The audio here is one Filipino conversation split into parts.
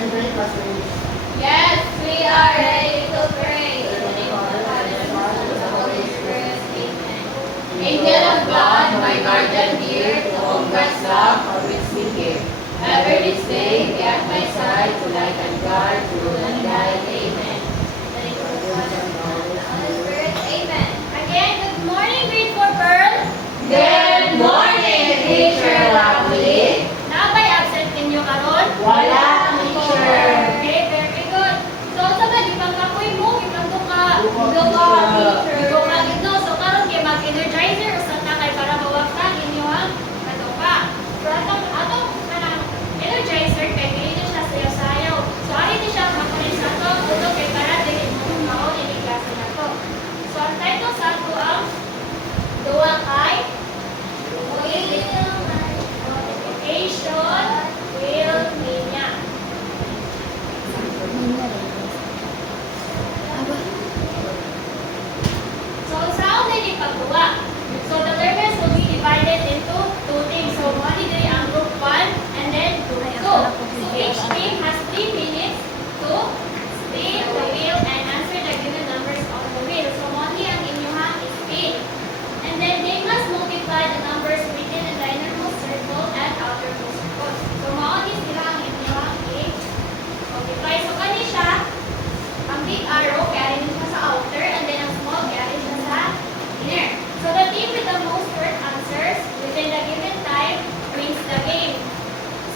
Yes, we are ready to pray. In the name of the Father, and of the Son, and of the Holy Spirit. Amen. Angel of God, my guardian dear, to whom God's love always be here. Ever this day, be at my side, to light and guard, to rule and guide. Amen. In the name of the Father, and of the Son, and of the Holy Spirit. Amen. Again, good morning, grade 4 Pearl. Good morning, Teacher Lovely. Na ba'y absent ninyo karon? Wala, teacher. Okay, very good. So, sa ba, di bang kapoy mo? Ibang to ka. Teacher. Ikaw ka ito. So, karon kay mag-energizer o sa takay para mawagtan inyo ang kato ka. So, atong energizer, kay kaya na siya sayaw-sayaw. So, ari na siya makalis na to. Tuto kay para din mo maon iniklase na to. So, ang title sa ato ang Duwa kay Notification will niya. So, saan na di pagduwa? So, the learners will be divided into two teams. So, one day ang group 1 and then group 2. So, each team has 3 minutes to spin the wheel and answer the given numbers on the wheel. So, only ang inyuhang is spin. And then they must multiply the numbers within the innermost circle and outermost circle. So, mauni sila ang inyuhang multiply. So, kani siya, ang big arrow, kaya rin siya sa outer, and then ang small, kaya rin siya sa inner. So, the team with the most correct answers within the given time wins the game.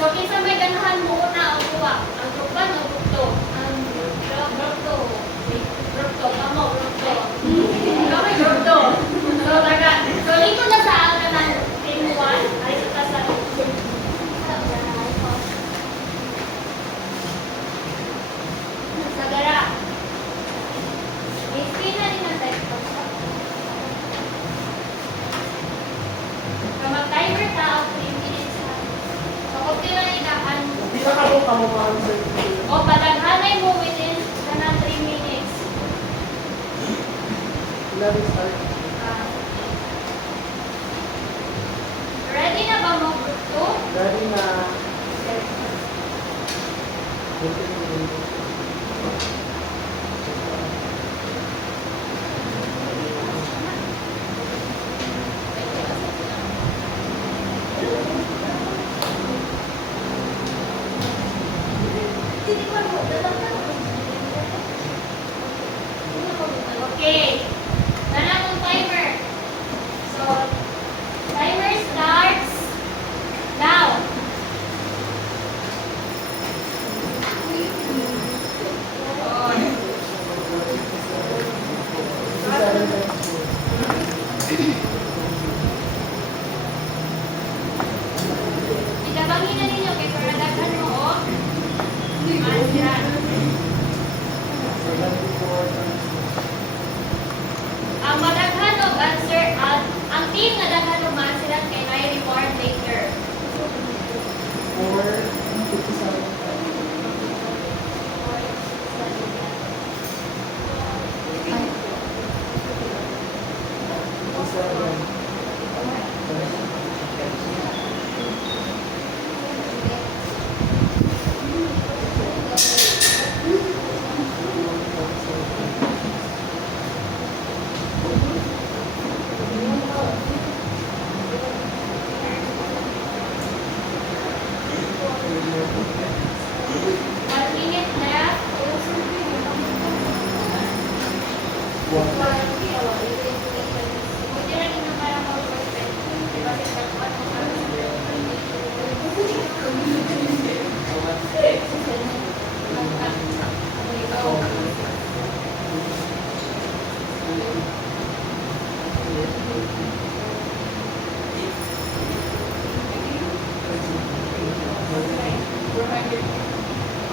So, kinsa may ganahan mo una o kuha? Ang group 1 o group 2? Ang group 2. Group 2. Kamo, group 2. Kamo, group 2. So, so lingkod na sa ang kanan team 1. Ay, sa tasa. Sagara. Explain na rin ang type of stuff. Mag-timer ta o 3 minutes ha. So, kung tila nilakan, o padaghanay mo within kanang 3 minutes. Ah. Ready na ba mo group 2? Ready na. Okay. Nanatong timer. So, timer starts now. Idabangin na ninyo kay para daghan mo o mansiran. Ang madaghan og answer at ang team nga daghan og mansiran kay nay reward later.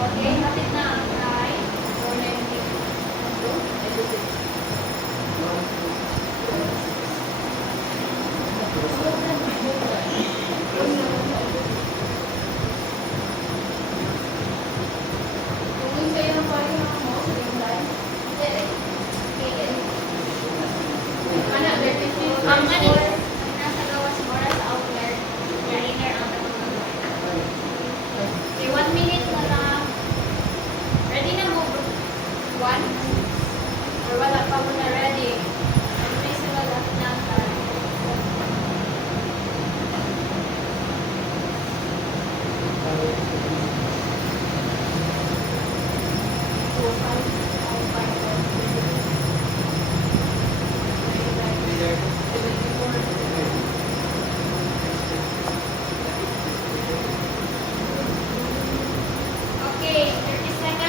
Okay, kapit na ang try. 1 minute na lang.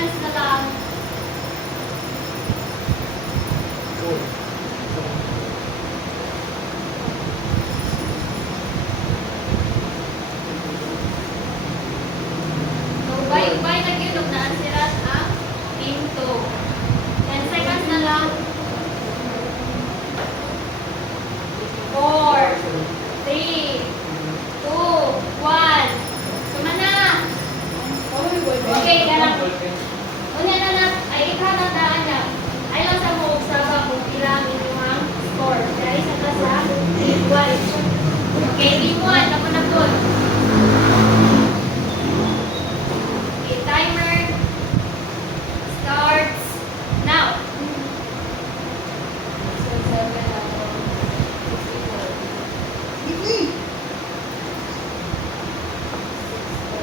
seconds na lang. So, ubay na yun, na ansirat ang pinto. 10 seconds na lang. 4, 3, 2, 1. Sumana! Okay, karang. Una na na, ay ikatandaan na. Ay lang sa mo observa kung ilang inyong score. Dahil sa klasa, grade 1. Okay, grade 1, tapos na po. Okay, timer starts now.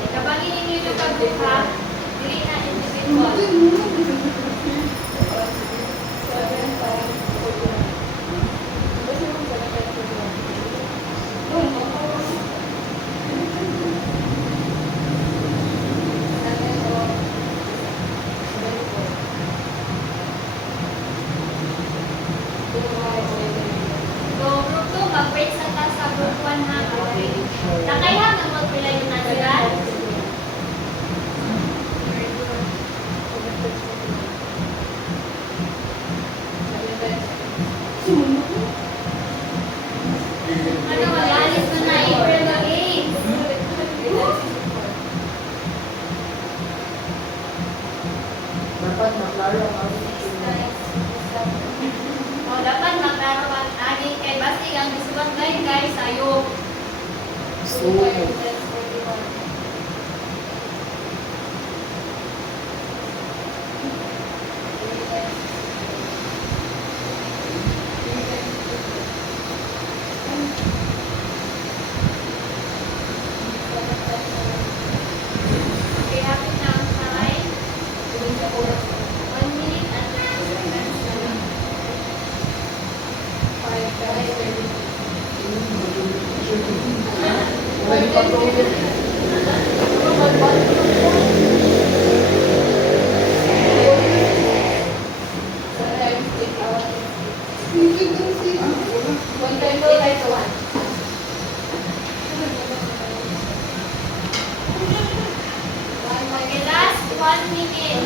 Kapag hindi nyo pagbuka, dili na individual. So, group 2, mag-break sa taas sa group 1 ha. Nakayang na mag-relay na sila. Ano, mag-alis na na April mag-8. Dapat maklaro ang O, dapat maklaro ang aging kay Basig ang gisubat guys sa'yo. Okay, hapit na ang time. 1 minute and 30 seconds na lang. May patulog. Okay, last 1 minute.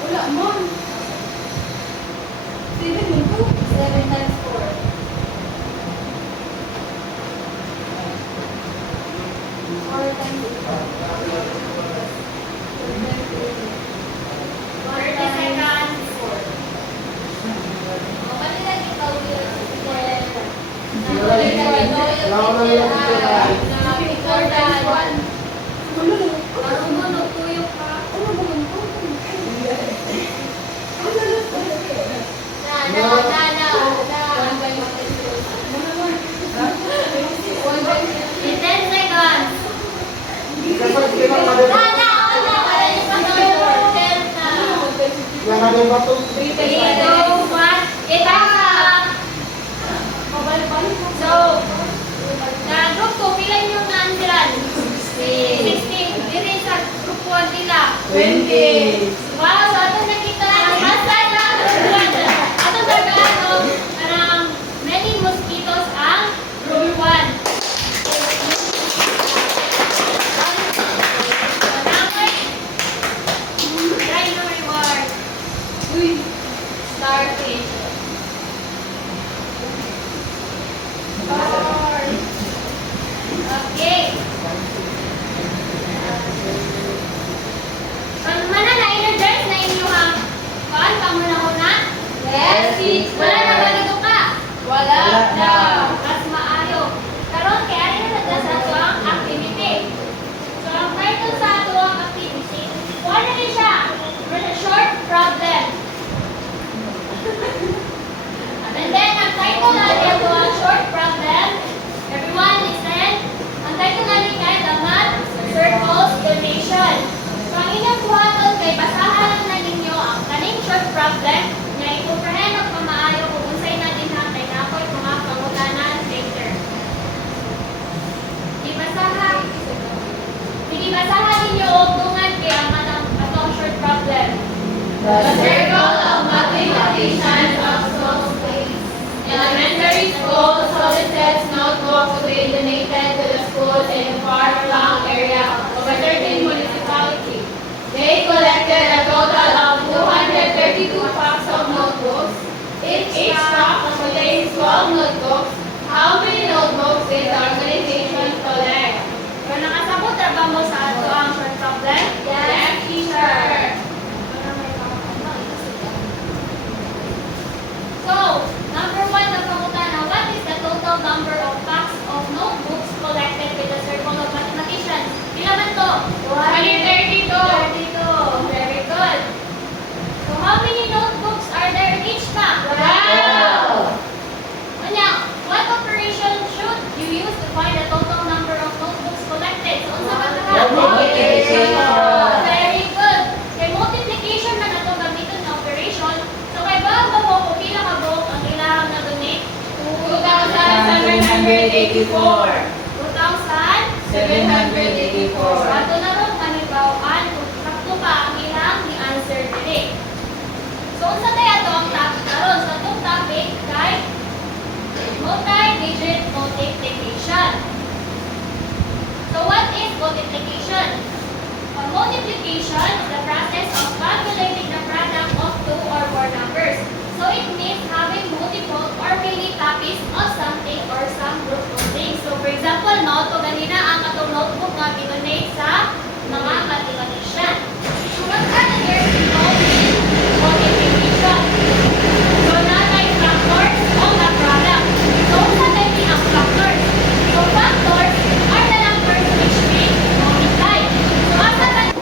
Wala man. 7 times 4. Yang ada batu. So, na group 2, pila yung naandiran? 16. Diri sa group 1 nila. 20. Wow, so ato nakita ang basta na group 1. Ato targaan og parang many mosquitoes ang group 1. Try no reward. Starfish. Okay. Kung mana na-energize na inyong kaan, pamuna-una? Yes, teacher. Wala na ba nito ka? Wala na. Mas maayo. Karon kaya rin na sa ato ang activity. So, ang title sa ato ang activity, kung ano rin siya? With a short problem. And then, ang title natin ito ang short problem. Everyone listen. Ang title natin kay The Math Circles Donation. So, ang inyong buhaton kay basahan na ninyo ang kaning short multiplication. So what is multiplication? Multiplication is the process of calculating the product of two or more numbers. So it means having multiple or many copies of something or some group of things. So for example, no, ito ganina ang atong notebook nga ginunate sa mga mathematician. So what are the terms involved in multiplication? So nanay factors o the product. So sa gani ang factors. So factors are the numbers which we multiply. So asa ba-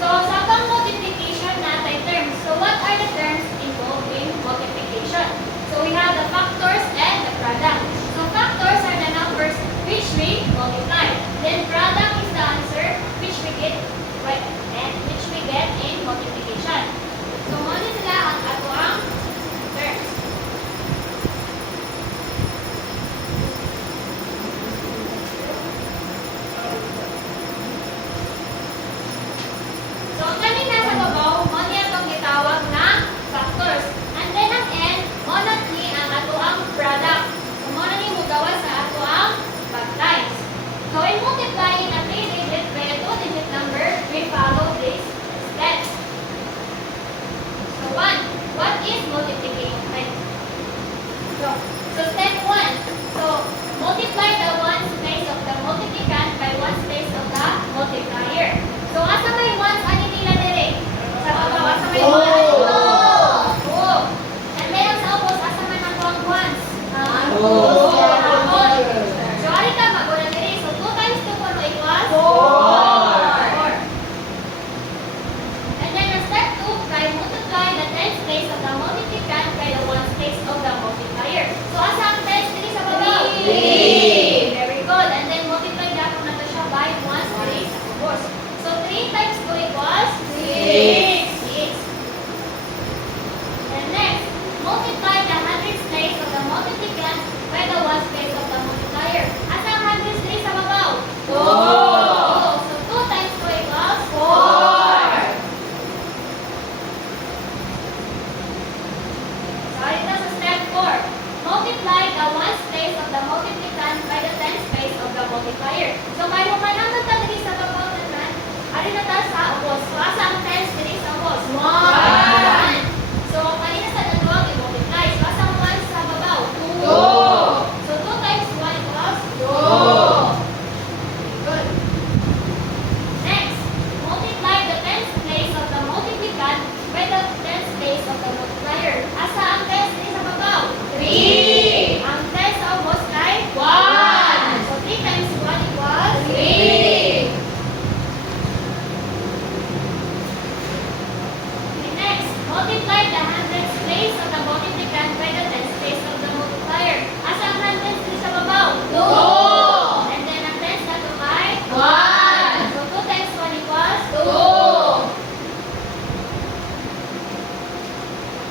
So sa pang multiplication natin terms. So what are the terms involved in multiplication? So we have the factors and the product. So factors are the numbers which we multiply. Then product is the answer which we get right and which we get in multiplication. So muna sila ang ato ang terms. So kanina sa babaw, mo niya itong gitawag na factors. And then ang end, mo na ni ang ato ang product. So mo na ni mo gawa sa ato ang bagtimes. So in multiplying a 3-digit by a 2-digit number, we follow these steps. So 1, what is multiplication? So step 1. So multiply the ones place of the multiplicand by ones place of the multiplier. So asa may ones ani nila dire? Sa babaw asa may Oh. ones? Oh. And then ang sa ubos asa man ang ones? Oh. So ari ka maguna dire. So 2 times 2 ano equals? 4. And then ang step 2, try multiply the tens place of the multiplicand by the ones place of the multiplier. So asa ang tens dire sa babaw? 3. Very good. And then multiply dapat na to siya by ones place sa ubos. So 3 times 2 equals? 6. And next, multiply the hundreds place of the multiplicand by the ones place of the multiplier. Asa ang hundreds place sa babaw? 2. So 2 times 2 equals? 4. So ito sa step 4. Multiply the ones place of the multiplicand by the tens place of the multiplier. So kayo manang ta diri sa babaw naman, ari na ta sa ubos. So asa ang tens diri sa ubos? 1. So kanina sa dalawa i-multiply. So asa ang 1 sa babaw? 2. So 2 times 1 equals 2. Good. Next, multiply the tens place of the multiplicand by the tens place of the multiplier. Asa ang tens diri sa babaw? 3. Ang tens sa ubos ay 1. So 3 times 1 equals 3. Okay, next, multiply the hundreds place of the multiplicand by the tens place of the multiplier. Asa ang hundreds diri sa babaw? 2. And then ang tens na to ay 1. So 2 times 1 equals 2.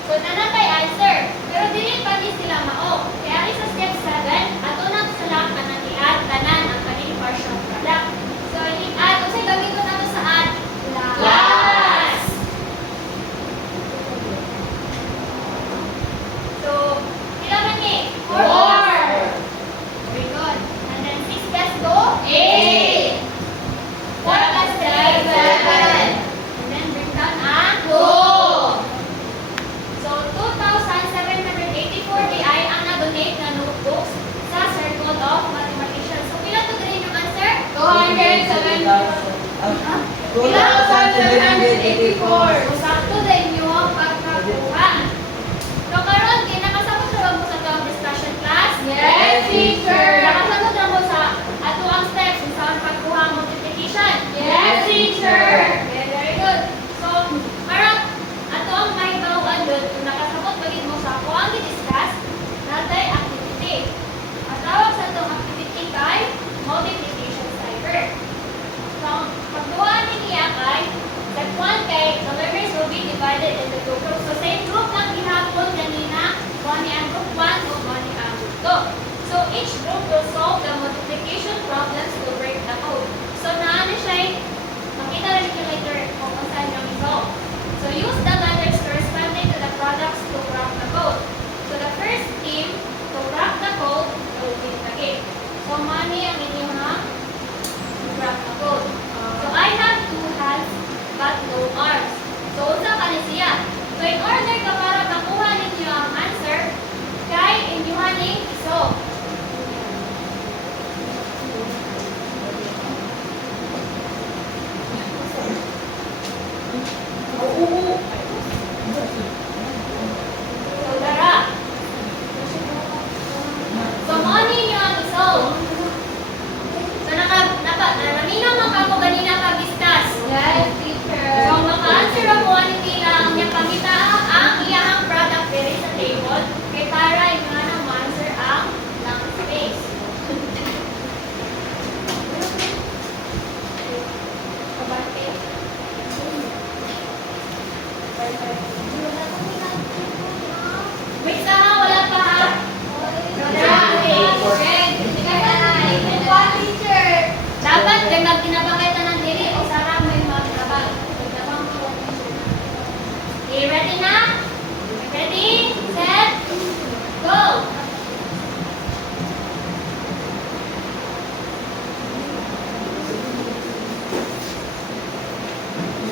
So nanatay answer. Pero dili pa ni sila mao. Kaya ari sa step 7, ato na sila kanang i-add tanan ang kaning partial product. So i-add unsay gamiton nato sa add? Plus. So pila man ni? 4. Very good. And then 6 plus 2? 8. 4 plus 3? 7. And then bring down ang 2. So 2,784 di ay ang na-donate na notebooks sa Circle of Mathematicians. So pila to diri yung answer? 2,784. So sakto din yung pagkakuha. So karon kay nakasabot ra mo sa atong discussion class? Yes, teacher. Nakasabot ra mo sa ato ang steps sa pagkuha ng multiplication? Yes, teacher. Okay, very good. So karon ato ang mahibaw-an doon kung nakasabot bagid mo sa ako ang i-discuss natay activity. Ang tawag sa itong activity kay multiplication cipher. So, pagduaan niya kay step 1 kay the learners will be divided into two groups. So, same group lang gihapon kanina, one ni ang group 1 o one ni ang group 2. So, each group will solve the multiplication problems to break the code. So, naano siya, makita rin yung later kung saan yung solve. So, use the letters corresponding to the products to crack the code. So, the first team to crack the code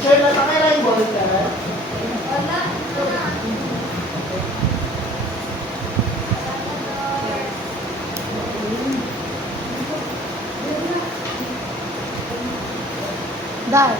Teacher, natakay yung ball, sir. Wala. Wala. Dahil.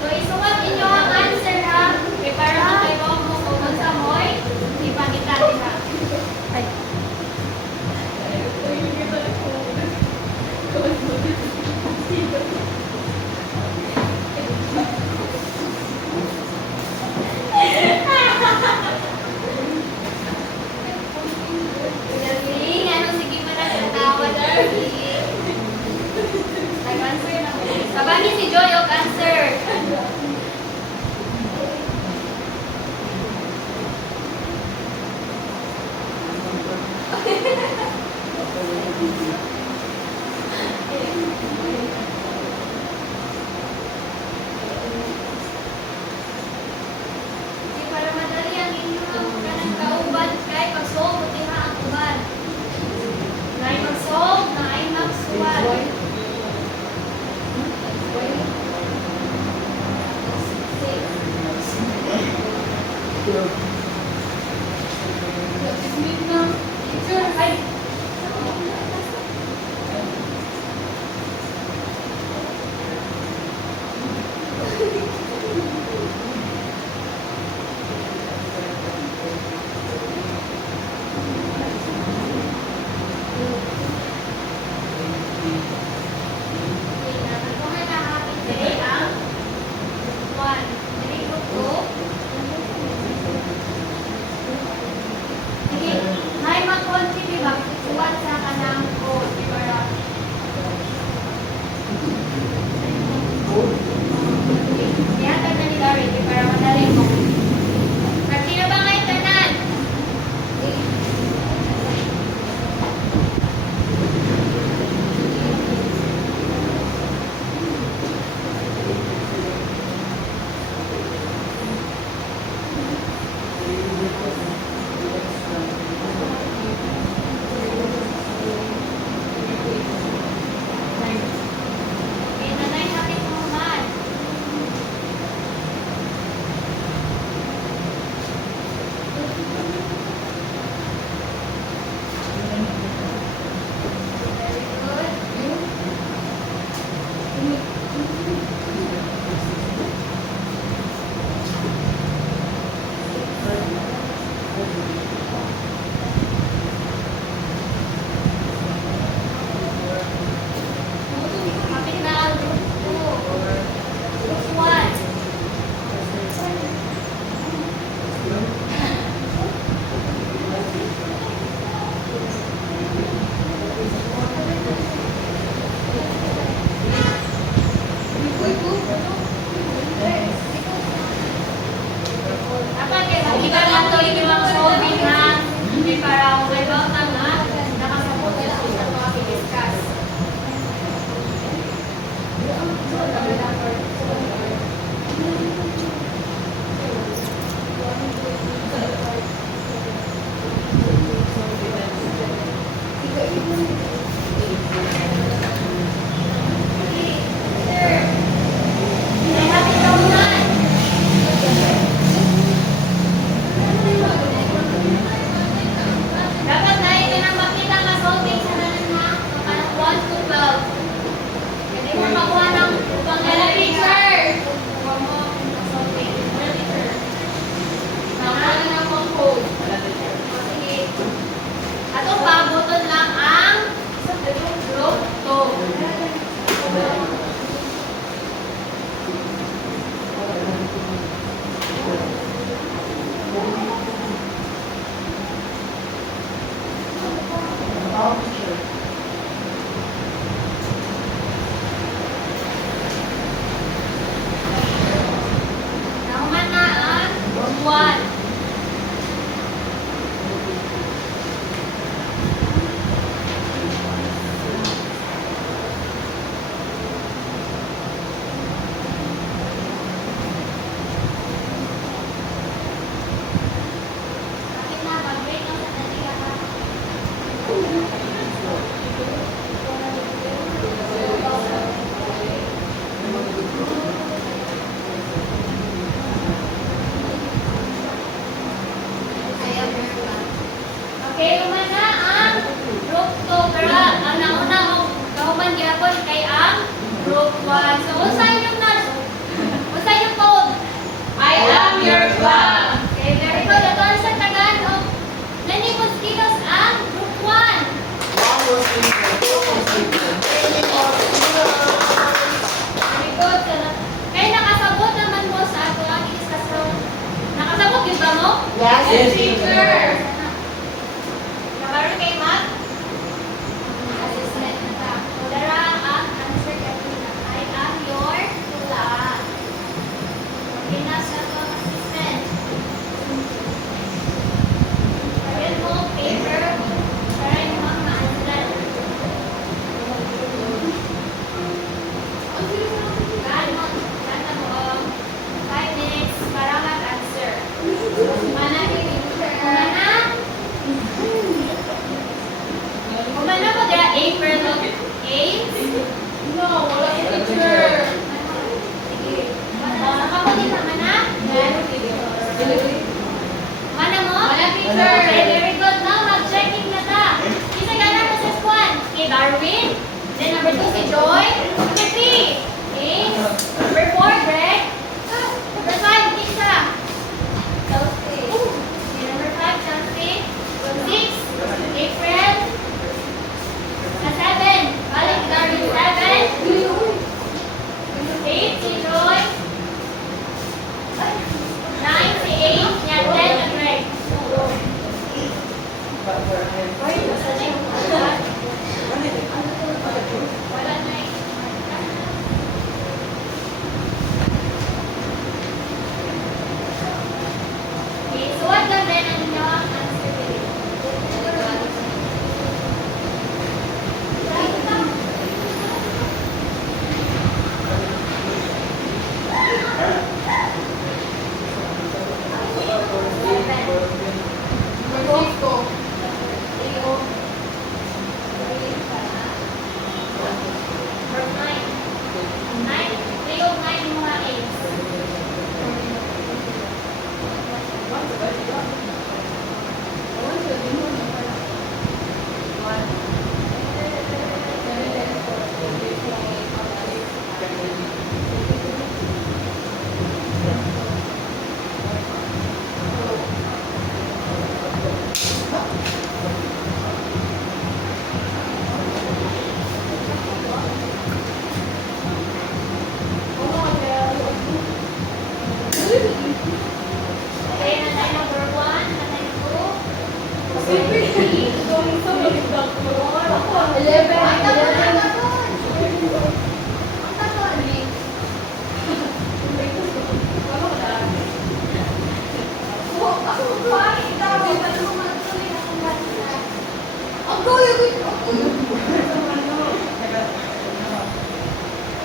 So, isukat ninyo ang answer ha. Kaya para makayo mo kung sa mo'y, ipakita din ha. Ay. Darling, ano sige mo na katawa, darling. Nag-answer na. Sabagin si Joy og answer. Di para madali ang inyong kanang kauban kay pag-solve buti ha ang uban. Na ay mag-solve, na ay mag-suwat. Teacher, ay. pero ang nauna mo kahuman gyapon kay ang group 1. So usahay yung code. I am your club. Okay, very good. Ito ang sa Tagalog. Nani mo kilos ang group 1. Very good. Kaya nakasabot naman mo sa ato ang discussion. Nakasabot yun ba mo? Yes, Yes, teacher. Nakaroon kay Matt? Assessment na ta. So, dara ang answer kanina. I am your class. Okay na sa ito ang assessment. Pagyan mo, paper, para yung mga ma-answer. Kanta mo, 5 minutes para mag-answer. Mana, Mana? Kumana mo dira A per look. A? No, wala si teacher. Sige. Nakakunin ka mana? Mana mo? Wala, teacher. Okay, very good. Now, mag-checking na ta. Isa gana mo sa squad. Okay, Darwin. Then number 2 si Joy. Number 3, Ace. Number 4, Greg. Number 5, Lisa. Okay, number 5, Chelsea. 6, April. Na 7, balik Darwin 7. 8, si Joy. 9, si Ace. Yan, 10, na Greg. Wala na eh. Okay, so what lang din ang inyong answer dito? Mag-hosto. Okay, na tayo number 1, na tayo 2.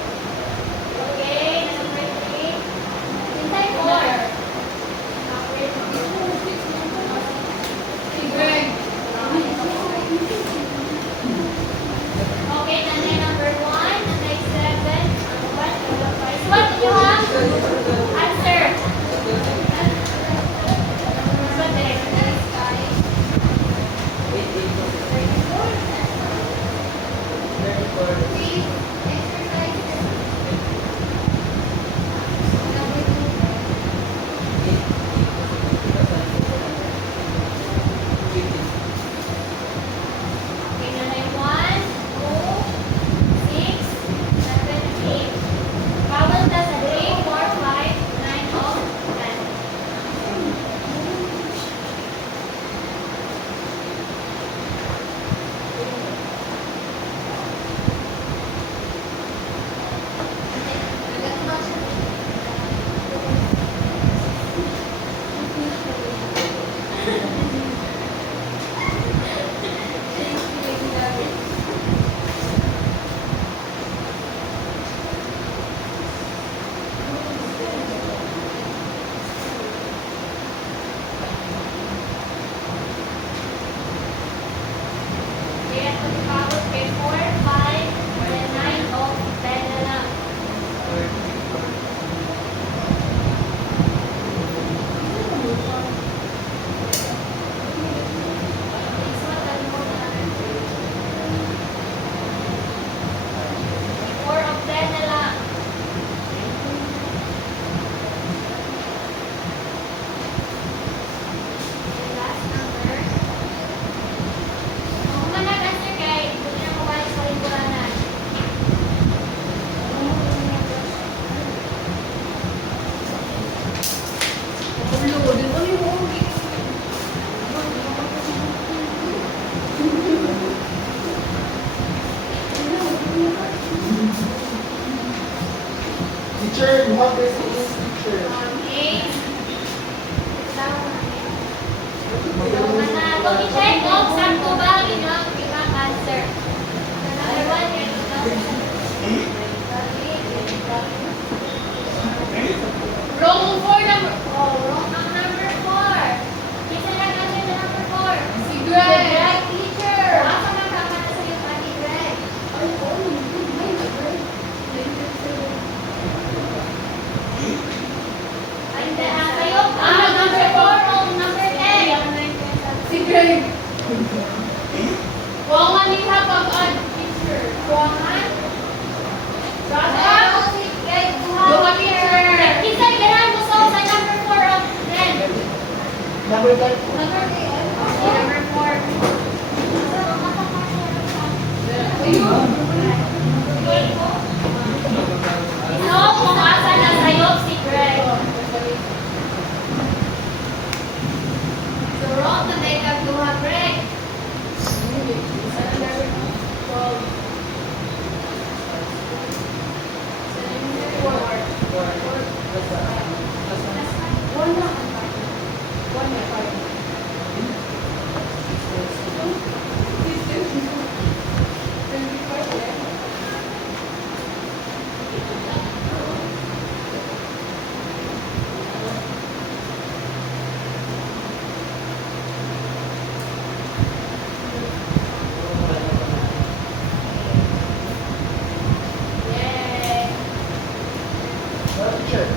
Okay, na number 3. Hintay 4. Si Greg. Okay, Teacher, what is this teacher? Okay. So, mana, check kung sakto ba ang inyong ibang answer. Number 1, Wrong 4 number. oh, wrong ang number 4. Isa lang answer na number 4. Si Greg. Greg, teacher. Asa man tama na sa'yo, Pati Greg? Hindi, kayo. Number 4 o number 10? Si Greg. Wangan ni Hapag teacher. Buwangan? Brother. Duha teacher. Kisay, ganahan mo sa number 4 o 10? Number 10 po. Number 4. So, kung asa na sa'yo si Greg. So, wrong to make up duha, Greg. Yay! What teacher?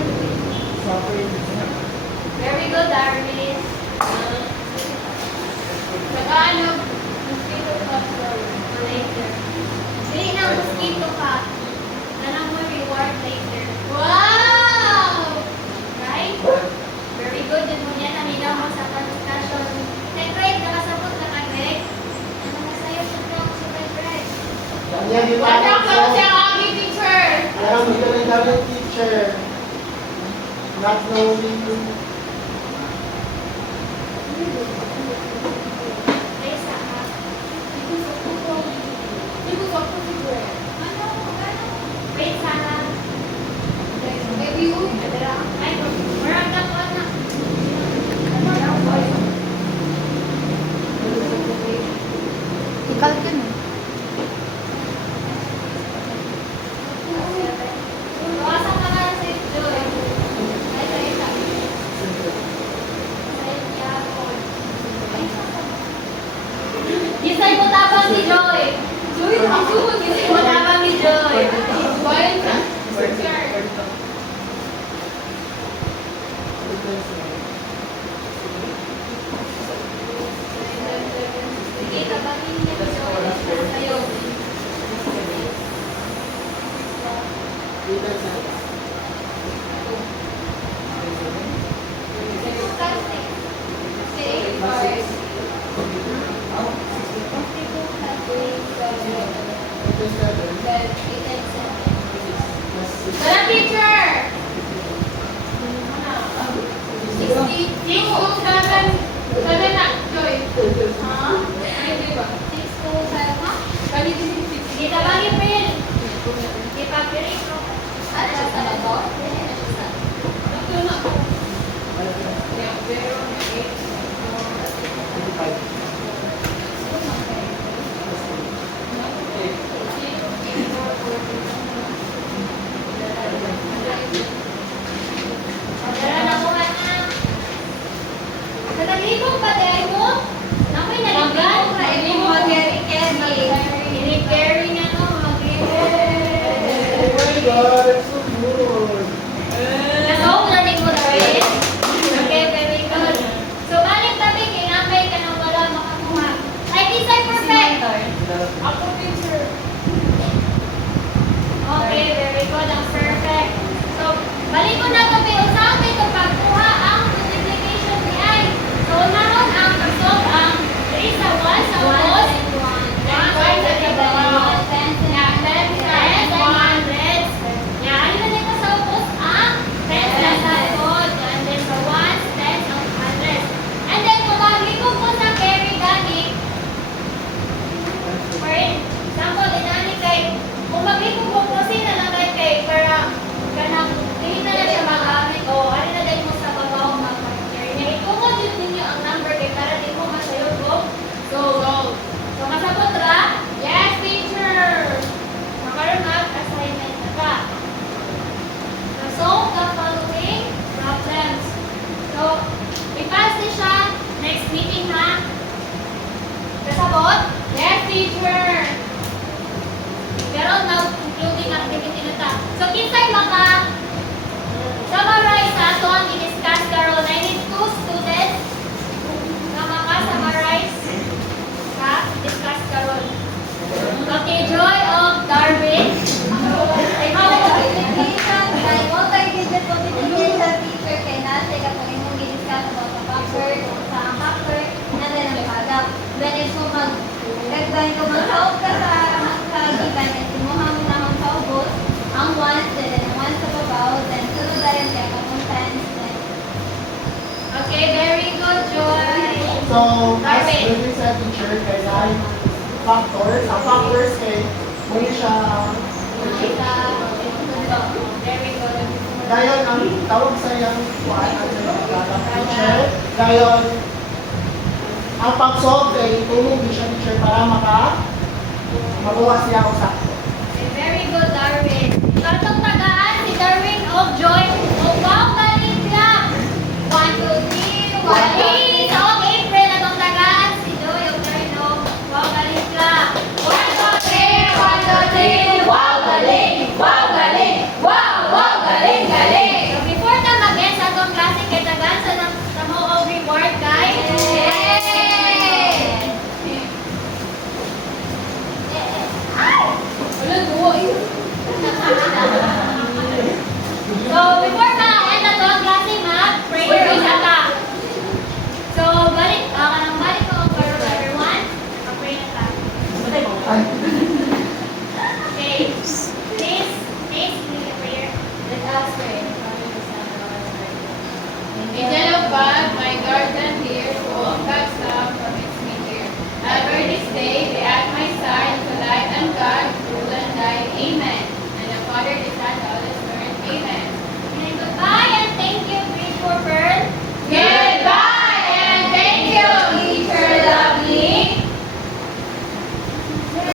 Suffering. Very good, Darwin. Tagalog. Mosquito control. Later. Hindi na mosquito ka. Nanang mo reward later. Wow! Right? Very good. Yun mo yan. Naminaw mo sa discussion. Kay Greg, nakasabot na ka, Greg. Ano na sa'yo? Siyempre ako si Greg. Yan yung Wala parang ka si aming teacher. Kaya hindi ka rin namin teacher. Not knowing you. Reza, ha? Hindi ko sa si Greg. Ano? Reza, ha? Maybe you. Ay, marang ka po na. Ikaw din eh. Asa ka na sa Joy? Ay, sa isa. Gisay mo tabang ni Joy. Joy, ang sumod. Gisay mo tabang ni Joy. Bayan ka. Teacher. Sige, tabangin niya ni Joy. Sa'yo. Tara, teacher. 7 na, Joy. Ha? Hindi ba? Sige, tabangin mo yun. Sige, pag-break mo. Ano siya sa lato? Ito na ako. Yeah, pero, Tara na buhat na. Nataglibog pa dahil mo? Nakoy naligan. I-carry na no, Oh my God, so good. Nasawag na ni mo rin. Okay, very good. So, balik tabi, kinambay ka nang wala makakuha. Ay, isay perfect. ako, teacher. Okay, very good. Ang perfect. So, balik ko na tabi. Usahan ko ito pagkuha ang multiplication ni I. So, naroon ang pag-solve ang 3 sa 1 sa 2. Yan, 1 sa 2. Yan, 10 sa 100. Yan, So, as Darwin. really sa teacher, kaya factors. Ang factors kay muli siya Very good. dayon ang tawag sa iyang kuan ang teacher. Dayon ang pag-solve kay tulong din siya teacher para mabuha siya og sakto. Very good, Darwin. Katong tagaan si Darwin of Joy. O wow, galing clap. 1, 2, 3, 1, 2, 3. Sa og April, atong tagaan si Joy of Darwin of wow, galing clap. 1, 2, 3, 1, 2, 3. Wow, galing. Wow, galing. Wow, wow, galing, galing. So before ta mag-end sa atong klase, kay tagaan sa namo og reward, guys. Yay! Wala, duwa yun. So, before ma-end na to ang klase, mag-prayer isa ta. So, balik ko for everyone. Mag-pray na ta. Ay. Okay.